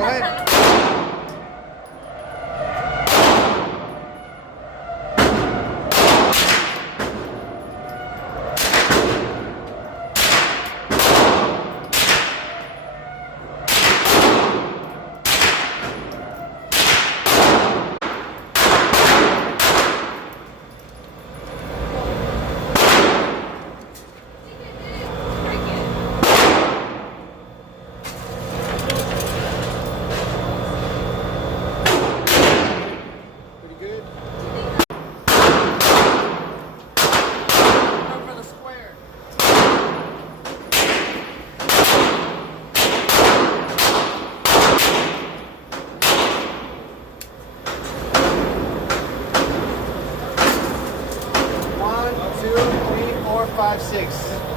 Go ahead. Pretty good. Go for the square. One, two, three, four, five, six.